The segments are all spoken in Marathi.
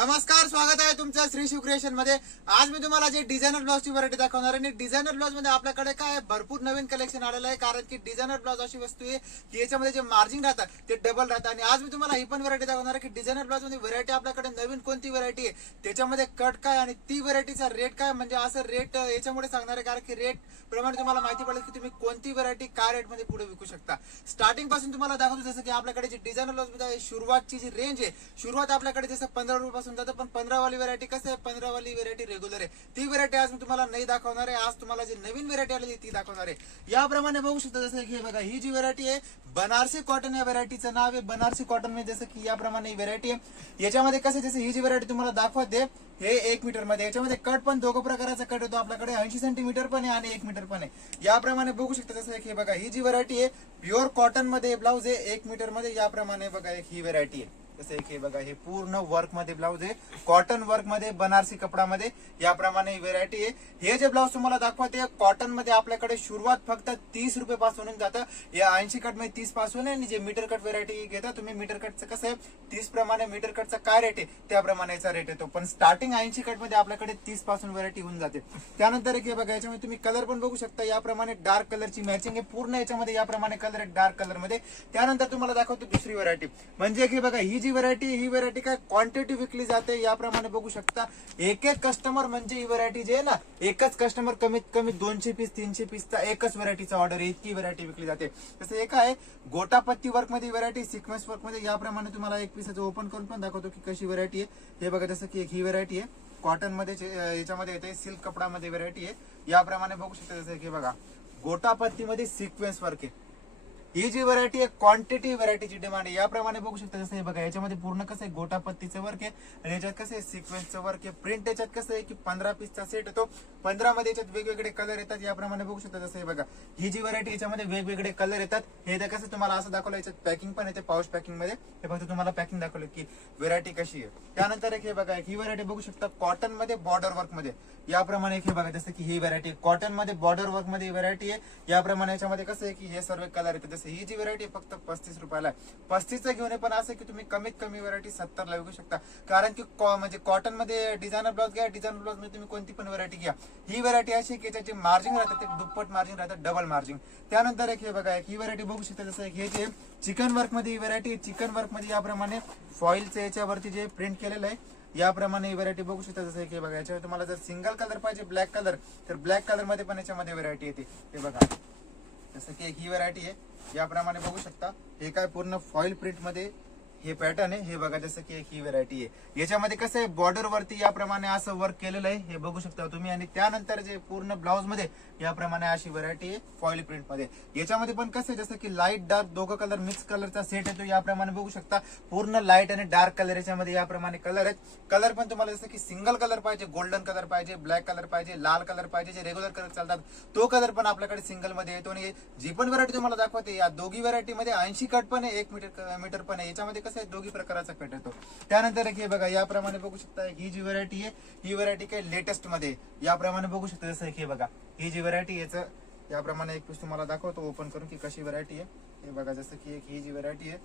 नमस्कार, स्वागत आहे तुमचं श्री शिव क्रिएशन मध्ये। आज मी तुम्हाला जे डिझायनर ब्लाउज ची व्हरायटी दाखवणार आहे। डिझायनर ब्लाउज मध्ये आपल्याकडे काय भरपूर नवीन कलेक्शन आलेलं आहे, कारण की डिझायनर ब्लाउज अशी वस्तू आहे की याच्यामध्ये जे मार्जिन राहतात ते डबल राहतात। आणि आज मी तुम्हाला ही पण व्हरायटी दाखवणार आहे की डिझायनर ब्लाउज मध्ये व्हरायटी आपल्याकडे नवीन कोणती व्हरायटी आहे, त्याच्यामध्ये कट काय आणि ती व्हरायटीचा रेट काय, म्हणजे असं रेट याच्यामुळे सांगणार आहे कारण की रेट प्रमाणे तुम्हाला माहिती पडेल की तुम्ही कोणती व्हरायटी काय रेट मध्ये पुढे विकू शकता। स्टार्टिंग पासून तुम्हाला दाखवतो, जसं की आपल्याकडे जे डिझायनर ब्लाउज मध्ये सुरुवातची जी रेंज आहे, सुरुवात आपल्याकडे जसं 15 रुपयापासून जातं, पण 15 वाली व्हरायटी कसं आहे, 15 वाली व्हरायटी रेग्युलर आहे, ती व्हरायटी आज मी तुम्हाला नाही दाखवणार आहे। आज तुम्हाला जी नवीन व्हरायटी आलेली ती दाखवणार आहे। याप्रमाणे बघू शकता, जसं की हे बघा, ही जी व्हरायटी आहे बनारसी कॉटन या व्हरायटीचं नाव आहे। बनारसी कॉटन मध्ये जसं की याप्रमाणे व्हरायटी आहे। याच्यामध्ये कसं, जसं ही जी व्हरायटी तुम्हाला दाखवते हे 1 मीटर मध्ये, याच्यामध्ये कट पण दोघं प्रकारचा कट येतो आपल्याकडे, 80 सेंटीमीटर पण आहे आणि 1 मीटर पण आहे। याप्रमाणे बघू शकता, जसं की बघा, ही जी व्हरायटी आहे प्युअर कॉटन मध्ये ब्लाउज आहे 1 मीटर मध्ये। याप्रमाणे बघा एक ही व्हरायटी आहे, जसं की बघा हे पूर्ण वर्क मध्ये ब्लाउज आहे, कॉटन वर्क मध्ये बनारसी कपडामध्ये। याप्रमाणे ही व्हरायटी आहे। हे जे ब्लाउज तुम्हाला दाखवते कॉटन मध्ये आपल्याकडे सुरुवात फक्त 30 रुपये पासून जातं। या 80 कट मध्ये 30 पासून आहे, आणि जे मीटर कट व्हरायटी घेता तुम्ही, मीटर कटचं कसं आहे 30 प्रमाणे मीटर कटचा काय रेट आहे त्याप्रमाणे याचा रेट येतो, पण स्टार्टिंग 80 कट मध्ये आपल्याकडे 30 पासून व्हरायटी होऊन जाते। त्यानंतर एक हे बघा, याच्यामध्ये तुम्ही कलर पण बघू शकता, याप्रमाणे डार्क कलरची मॅचिंग आहे पूर्ण याच्यामध्ये, याप्रमाणे कलर आहे डार्क कलर मध्ये। त्यानंतर तुम्हाला दाखवतो दुसरी व्हरायटी, म्हणजे की बघा ही जी व्हरायटी, ही व्हरायटी काय क्वांटिटी विकली जाते। याप्रमाणे बघू शकता, एक कस्टमर, म्हणजे ही व्हरायटी जे आहे ना, एकच कस्टमर कमीत कमी 200 पीस 300 पीसचा एकच व्हरायटीचा ऑर्डर, इतकी व्हरायटी विकली जाते। तसं एक आहे गोटापत्ती वर्क मध्ये व्हरायटी, सिक्वेन्स वर्क मध्ये। याप्रमाणे तुम्हाला एक पीसाचं ओपन करून पण दाखवतो की कशी व्हरायटी आहे। हे बघा, जसं की एक ही व्हरायटी आहे कॉटन मध्ये, याच्यामध्ये येते सिल्क कपडामध्ये व्हरायटी आहे। याप्रमाणे बघू शकता, जसं की बघा गोटापत्ती मध्ये सिक्वेन्स वर्क आहे। ही जी व्हरायटी आहे क्वांटिटी व्हरायटीची डिमांड आहे। याप्रमाणे बघू शकता, जसं हे बघा, याच्यामध्ये पूर्ण कसं आहे गोटापत्तीचं वर्क आहे, आणि याच्यात कसं आहे सिक्वेन्सचं वर्क आहे। प्रिंट याच्यात कसं आहे की 15 पीसचा सेट येतो, 15 मध्ये याच्यात वेगवेगळे कलर येतात। याप्रमाणे बघू शकता, जसं हे बघा ही जी व्हरायटी, याच्यामध्ये वेगवेगळे कलर येतात। हे कसं तुम्हाला असं दाखवलं, याच्यात पॅकिंग पण येते पाऊच पॅकिंग मध्ये, हे फक्त तुम्हाला पॅकिंग दाखवलं की व्हरायटी कशी आहे। त्यानंतर एक हे बघा, ही व्हरायटी बघू शकता कॉटन मध्ये बॉर्डर वर्क मध्ये। याप्रमाणे एक हे बघा, जसं की ही व्हरायटी कॉटन मध्ये बॉर्डर वर्क मध्ये व्हरायटी आहे। याप्रमाणे याच्यामध्ये कसं आहे की हे सर्व कलर येतात। जसं ही जी व्हरायटी फक्त 35 रुपयाला आहे, 35चं घेऊन पण असं की तुम्ही कमीत कमी व्हरायटी 70 ला विकू शकता, कारण की म्हणजे कॉटन मध्ये डिझायनर ब्लाउज घ्या, डिझायनर ब्लाउज मध्ये तुम्ही कोणती पण व्हरायटी घ्या, ही व्हरायटी अशी की त्याची मार्जिन राहते ते दुप्पट मार्जिन राहतं, डबल मार्जिन। त्यानंतर एक हे बघा, एक ही व्हरायटी बघू शकता, जसं हे जे चिकन वर्क मध्ये व्हरायटी, चिकन वर्क मध्ये याप्रमाणे फॉइलचं याच्यावरती जे प्रिंट केलेलं आहे, याप्रमाणे व्हरायटी बघू शकता। जसं की बघा, याच्यावर तुम्हाला जर सिंगल कलर पाहिजे ब्लॅक कलर, तर ब्लॅक कलर मध्ये पण याच्यामध्ये व्हरायटी येते। हे बघा, जसं की ही व्हरायटी आहे, याप्रमाणे बघू शकता, हे काय पूर्ण फॉइल प्रिंट मध्ये हे पॅटर्न आहे। हे बघा, जसं की ही व्हरायटी आहे, याच्यामध्ये कसं आहे बॉर्डर वरती याप्रमाणे असं वर्क केलेलं आहे, हे बघू शकता तुम्ही। आणि त्यानंतर जे पूर्ण ब्लाउज मध्ये याप्रमाणे अशी व्हरायटी आहे फॉइल प्रिंट मध्ये। याच्यामध्ये पण कसं आहे, जसं की लाईट डार्क दोघं कलर मिक्स कलरचा सेट येतो। याप्रमाणे बघू शकता पूर्ण लाईट आणि डार्क कलर याच्यामध्ये याप्रमाणे कलर आहेत। कलर पण तुम्हाला जसं की सिंगल कलर पाहिजे, गोल्डन कलर पाहिजे, ब्लॅक कलर पाहिजे, लाल कलर पाहिजे, जे रेग्युलर कलर चालतात तो कलर पण आपल्याकडे सिंगल मध्ये येतो। आणि जी पण व्हरायटी तुम्हाला दाखवते, या दोघी व्हरायटी मध्ये 80 कट पण आहे, 1 मीटर पण आहे। याच्यामध्ये कसं आहे दोघी प्रकारचा कट येतो। त्यानंतर एक हे बघा, याप्रमाणे बघू शकता, ही जी व्हरायटी आहे ही व्हरायटी काय लेटेस्ट मध्ये, याप्रमाणे बघू शकता, जसं हे बघा ही जी व्हरायटी याचं याप्रमाणे एक पीस तुम्हाला दाखवतो ओपन करून की कशी व्हरायटी आहे। हे बघा, जसं की एक ही जी व्हरायटी आहे,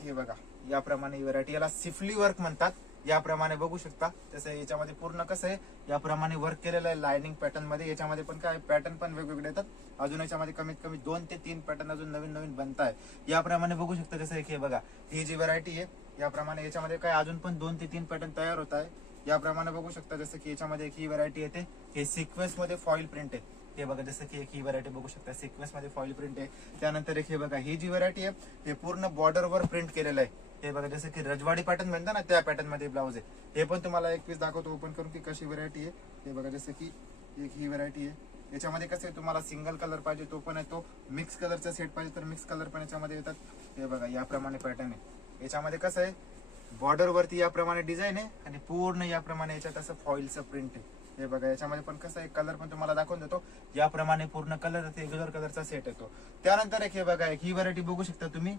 हे बघा याप्रमाणे व्हरायटी, याला सिफली वर्क म्हणतात। याप्रमाणे बघू शकता, जसं याच्यामध्ये पूर्ण कसं आहे याप्रमाणे वर्क केलेलं आहे लाइनिंग पॅटर्न मध्ये। याच्यामध्ये पण काय पॅटर्न पण वेगवेगळे येतात, अजून याच्यामध्ये कमीत कमी 2 ते 3 पॅटर्न अजून नवीन नवीन बनताय। याप्रमाणे बघू शकता, जसं हे बघा ही जी व्हरायटी आहे, याप्रमाणे याच्यामध्ये काय अजून पण 2 ते 3 पॅटर्न तयार होत आहे। याप्रमाणे बघू शकता, जसं की याच्यामध्ये एक ही व्हरायटी येते, हे सिक्वेन्स मध्ये फॉइल प्रिंट आहे। हे बघा, जसं की एक ही व्हरायटी बघू शकता सिक्वेन्स मध्ये फॉइल प्रिंट आहे। त्यानंतर एक हे बघा, ही जी व्हरायटी आहे हे पूर्ण बॉर्डर वर प्रिंट केलेलं आहे। हे बघा, जसं की रजवाडी पॅटर्न म्हणता ना, त्या पॅटर्न मध्ये ब्लाउज आहे। हे पण तुम्हाला एक पीस दाखवतो ओपन करून की कशी व्हरायटी आहे। हे बघा, जसं की एक ही व्हरायटी आहे, याच्यामध्ये कसं आहे तुम्हाला सिंगल कलर पाहिजे तो पण येतो, मिक्स कलरचा सेट पाहिजे तर मिक्स कलर पण याच्यामध्ये येतात। हे बघा, याप्रमाणे पॅटर्न आहे। याच्यामध्ये कसं आहे बॉर्डर वरती याप्रमाणे डिझाईन आहे, आणि पूर्ण याप्रमाणे याच्यात असं फॉइलचं प्रिंट आहे। हे बघा, याच्यामध्ये पण कसं आहे कलर पण तुम्हाला दाखवून देतो, याप्रमाणे पूर्ण कलर रेग्युलर कलरचा सेट येतो। त्यानंतर एक हे बघा, एक ही व्हरायटी बघू शकता तुम्ही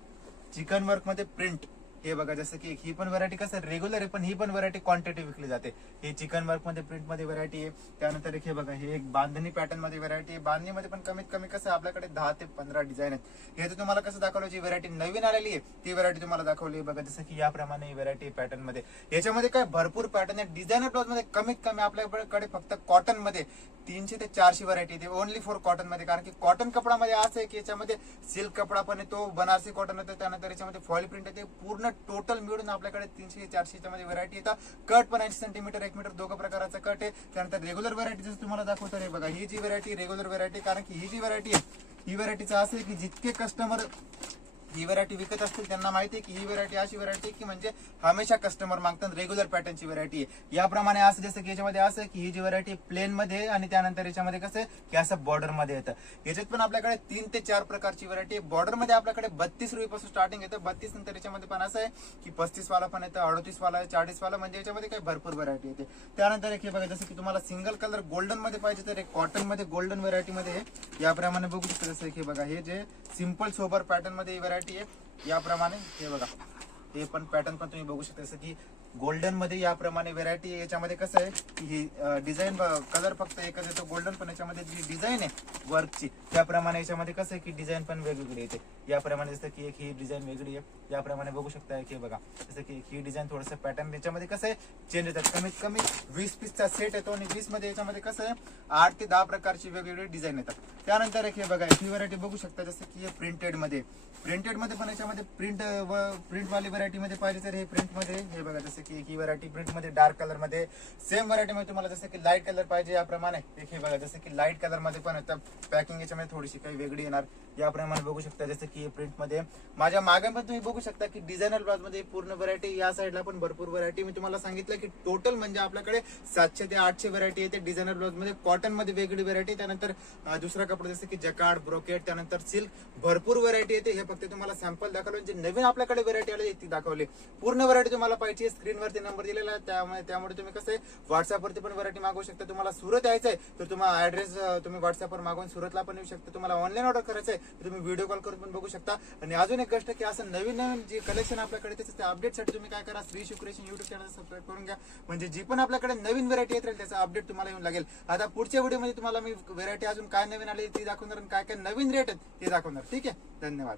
चिकन वर्क मध्ये प्रिंट, हे बघा जसं की ही पण व्हरायटी कसं रेग्युलर आहे, पण ही पण व्हरायटी क्वांटिटी विकली जाते. हे चिकन वर्क मध्ये प्रिंट मध्ये व्हरायटी आहे. त्यानंतर हे बघा हे एक बांधणी पॅटर्न मध्ये व्हरायटी आहे. बांधणीमध्ये पण कमीत कमी कसं आपल्याकडे 10 ते 15 डिझाईन आहेत. हे तर तुम्हाला कसं दाखवलं, जी व्हरायटी नवीन आलेली आहे ती व्हरायटी तुम्हाला दाखवली. बघा जसं की याप्रमाणे व्हरायटी पॅटर्न मध्ये, याच्यामध्ये काय भरपूर पॅटर्न आहे. डिझायनर ब्लाउज मध्ये कमीत कमी आपल्याकडे फक्त कॉटन मध्ये 300 ते 400 व्हरायटी येते, ओनली फॉर कॉटन मध्ये. कारण की कॉटन कपडामध्ये असं आहे की याच्यामध्ये सिल्क कपडा पण येतो, बनारसी कॉटन येतो, त्यानंतर याच्यामध्ये फॉइल प्रिंट येते. पूर्ण टोटल मिळून आपल्याकडे 300 400 मध्ये व्हरायटी येतात. कट पण 80 सेंटीमीटर 1 मीटर दोघं प्रकारचा कट आहे. त्यानंतर रेग्युलर व्हरायटी जसं तुम्हाला दाखवतो हे बघा, ही जी व्हरायटी रेग्युलर व्हरायटी, कारण की ही जी व्हरायटी आहे ही व्हरायटीचं असं आहे की जितके कस्टमर ही व्हरायटी विकत असतील त्यांना माहिती आहे की ही व्हरायटी अशी व्हरायटी की म्हणजे हमेशा कस्टमर मागतात रेग्युलर पॅटर्नची व्हरायटी आहे. याप्रमाणे असं जसं की याच्यामध्ये असं की ही जी व्हरायटी प्लेन मध्ये आणि त्यानंतर याच्यामध्ये कसं की असं बॉर्डर मध्ये येतं. याच्यात पण आपल्याकडे 3 ते 4 प्रकारची व्हरायटी आहे. बॉर्डर मध्ये आपल्याकडे 32 रुपयापासून स्टार्टिंग येतं. 32 नंतर याच्यामध्ये पण असं आहे की 35 वाला पण येतं, 38 वाला, 40 वाला, म्हणजे याच्यामध्ये काही भरपूर व्हरायटी येते. त्यानंतर एक हे बघा जसं की तुम्हाला सिंगल कलर गोल्डन मध्ये पाहिजे तर एक कॉटन मध्ये गोल्डन व्हरायटी मध्ये याप्रमाणे बघू शकता. जसं की बघा हे जे सिंपल सोबर पॅटर्न मध्ये ही व्हरायटी आहे. याप्रमाणे हे बघा हे पण पॅटर्न पण तुम्ही बघू शकता. जसं की गोल्डन मध्ये याप्रमाणे व्हरायटी. याच्यामध्ये कसं आहे की ही डिझाईन कलर फक्त एकच येतो गोल्डन, पण याच्यामध्ये जी डिझाईन आहे वर्कची त्याप्रमाणे याच्यामध्ये कसं आहे की डिझाईन पण वेगवेगळी येते. याप्रमाणे जसं की एक ही डिझाईन वेगळी आहे, याप्रमाणे बघू शकता. हे बघा जसं की ही डिझाईन थोडंसं पॅटर्न याच्यामध्ये कसं आहे चेंज होतात. कमीत कमी 20 पीसचा सेट येतो आणि 20 मध्ये याच्यामध्ये कसं आहे 8 ते 10 प्रकारची वेगवेगळी डिझाईन येतात. त्यानंतर एक हे बघा ही व्हरायटी बघू शकता. जसं की हे प्रिंटेड मध्ये पण याच्यामध्ये प्रिंट वाली व्हरायटी मध्ये पाहिजे तर हे प्रिंट मध्ये हे बघा. जसं की ही व्हरायटी प्रिंट मध्ये डार्क कलर मध्ये, सेम व्हरायटी मध्ये तुम्हाला जसं की लाईट कलर पाहिजे याप्रमाणे एक हे बघा. जसं की लाईट कलर मध्ये पण येतं. पॅकिंग याच्यामध्ये थोडीशी काही वेगळी येणार याप्रमाणे बघू शकता. जसं की प्रिंट मध्ये माझ्या मागे पण तुम्ही बघू शकता की डिझायनर ब्लाउज मध्ये पूर्ण व्हरायटी. या साईडला पण भरपूर व्हरायटी. मी तुम्हाला सांगितलं की टोटल म्हणजे आपल्याकडे 700 ते 800 व्हरायटी येते डिझायनर ब्लाउज मध्ये. कॉटन मध्ये वेगळी व्हरायटी, त्यानंतर दुसरा कपडा जसं की जकार्ड, ब्रोकेट, त्यानंतर सिल्क, भरपूर व्हरायटी येते. हे फक्त तुम्हाला सॅम्पल दाखवलं, जे नवीन आपल्याकडे व्हरायटी आली ती दाखवली. पूर्ण व्हरायटी तुम्हाला पाहिजे स्क्रीनवरती नंबर दिलेला आहे, त्यामुळे तुम्ही कसं आहे व्हॉट्सअपवरती पण व्हरायटी मागवू शकता. तुम्हाला सुरत यायचंय तर तुम्हाला ऍड्रेस तुम्ही व्हॉट्सअपवर मागवून सुरतला पण येऊ शकता. तुम्हाला ऑनलाईन ऑर्डर करायचंय तर तुम्ही व्हिडिओ कॉल करून पण बघू शकता. आणि अजून एक गोष्ट की असं नवीन जे कलेक्शन आपल्याकडे त्याचं अपडेटसाठी तुम्ही काय करा, Shri Shiv creation YouTube channel subscribe करून घ्या. म्हणजे जी पण आपल्याकडे नवीन व्हरायटी येत राहील त्याचा अपडेट तुम्हाला येऊन लागेल. आता पुढच्या व्हिडिओमध्ये तुम्हाला मी व्हरायटी अजून काय नवीन आली ती दाखवणार आणि काय काय नवीन रेट आहेत ते दाखवणार. ठीक आहे, धन्यवाद.